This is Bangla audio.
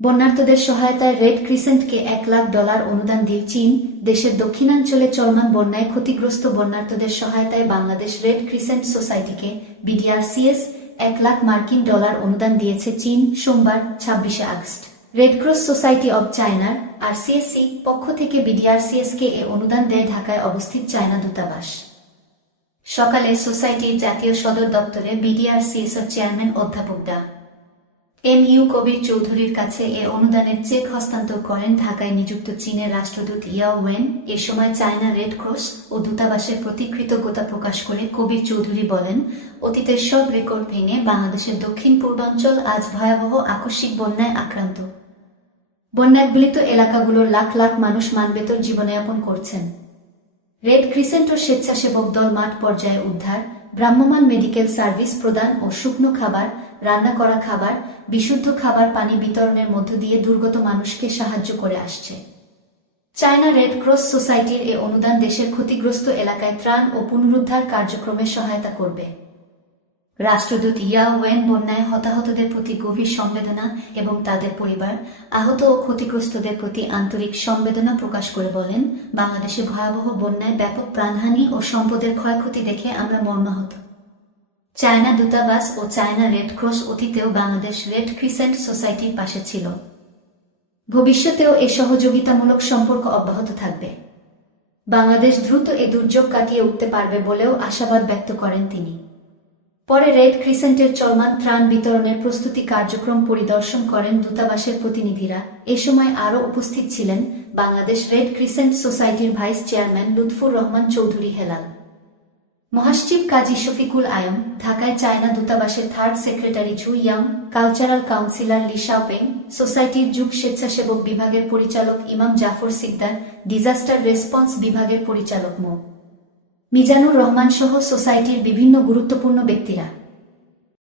বন্যার্তদের সহায়তায় রেড ক্রিসেন্টকে $1,00,000 অনুদান দিয়ে চীন। দেশের দক্ষিণাঞ্চলে চলমান বন্যায় ক্ষতিগ্রস্ত বন্যার্তদের সহায়তায় বাংলাদেশ রেড ক্রিসেন্ট সোসাইটিকে বিডিআরসিএস $1,00,000 অনুদান দিয়েছে চীন। সোমবার 26শে আগস্ট রেডক্রস সোসাইটি অব চায়নার আরসিএসসি পক্ষ থেকে বিডিআরসিএসকে এ অনুদান দেয় ঢাকায় অবস্থিত চায়না দূতাবাস। সকালে সোসাইটির জাতীয় সদর দপ্তরে বিডিআরসিএসের চেয়ারম্যান অধ্যাপক ডা এম.ইউ. কবির চৌধুরীর কাছে এ অনুদানের চেক হস্তান্তর করেন ঢাকায় নিযুক্ত চীনের রাষ্ট্রদূত ইয়াও ওয়েন। এ সময় চায়না রেড ক্রস ও দূতাবাসের প্রতি কৃতজ্ঞতা প্রকাশ করে কবির চৌধুরী বলেন, অতীতের সব রেকর্ড ভেঙে বাংলাদেশের দক্ষিণ পূর্বাঞ্চল আজ ভয়াবহ আকস্মিক বন্যায় আক্রান্ত। বন্যাকবলিত এলাকাগুলোর লাখ লাখ মানুষ মানবেতর জীবনযাপন করছেন। রেড ক্রিসেন্ট ও স্বেচ্ছাসেবক দল মাঠ পর্যায়ে উদ্ধার, ভ্রাম্যমাণ মেডিকেল সার্ভিস প্রদান ও শুকনো খাবার, রান্না করা খাবার, বিশুদ্ধ খাবার পানি বিতরণের মধ্য দিয়ে দুর্গত মানুষকে সাহায্য করে আসছে। চায়না রেড ক্রস সোসাইটির এ অনুদান দেশের ক্ষতিগ্রস্ত এলাকায় ত্রাণ ও পুনরুদ্ধার কার্যক্রমে সহায়তা করবে। রাষ্ট্রদূত ইয়াও ওয়েন বন্যায় হতাহতদের প্রতি গভীর সমবেদনা এবং তাদের পরিবার, আহত ও ক্ষতিগ্রস্তদের প্রতি আন্তরিক সমবেদনা প্রকাশ করে বলেন, বাংলাদেশে ভয়াবহ বন্যায় ব্যাপক প্রাণহানি ও সম্পদের ক্ষয়ক্ষতি দেখে আমরা মর্মাহত। চায়না দূতাবাস ও চায়না রেড ক্রস অতীতেও বাংলাদেশ রেড ক্রিসেন্ট সোসাইটির পাশে ছিল। ভবিষ্যতেও এ সহযোগিতামূলক সম্পর্ক অব্যাহত থাকবে। বাংলাদেশ দ্রুত এ দুর্যোগ কাটিয়ে উঠতে পারবে বলেও আশাবাদ ব্যক্ত করেন তিনি। পরে রেড ক্রিসেন্টের চলমান ত্রাণ বিতরণের প্রস্তুতি কার্যক্রম পরিদর্শন করেন দূতাবাসের প্রতিনিধিরা। এ সময় আরও উপস্থিত ছিলেন বাংলাদেশ রেড ক্রিসেন্ট সোসাইটির ভাইস চেয়ারম্যান লুৎফুর রহমান চৌধুরী হেলাল, মহাসচিব কাজী শফিকুল আয়ম, ঢাকায় চায়না দূতাবাসের third secretary Zhu Yang, cultural councillor Li Shaopeng, সোসাইটির যুগ স্বেচ্ছাসেবক বিভাগের পরিচালক ইমাম জাফর সিকদার, ডিজাস্টার রেসপন্স বিভাগের পরিচালক মো. মিজানুর রহমান সহ সোসাইটির বিভিন্ন গুরুত্বপূর্ণ ব্যক্তিরা।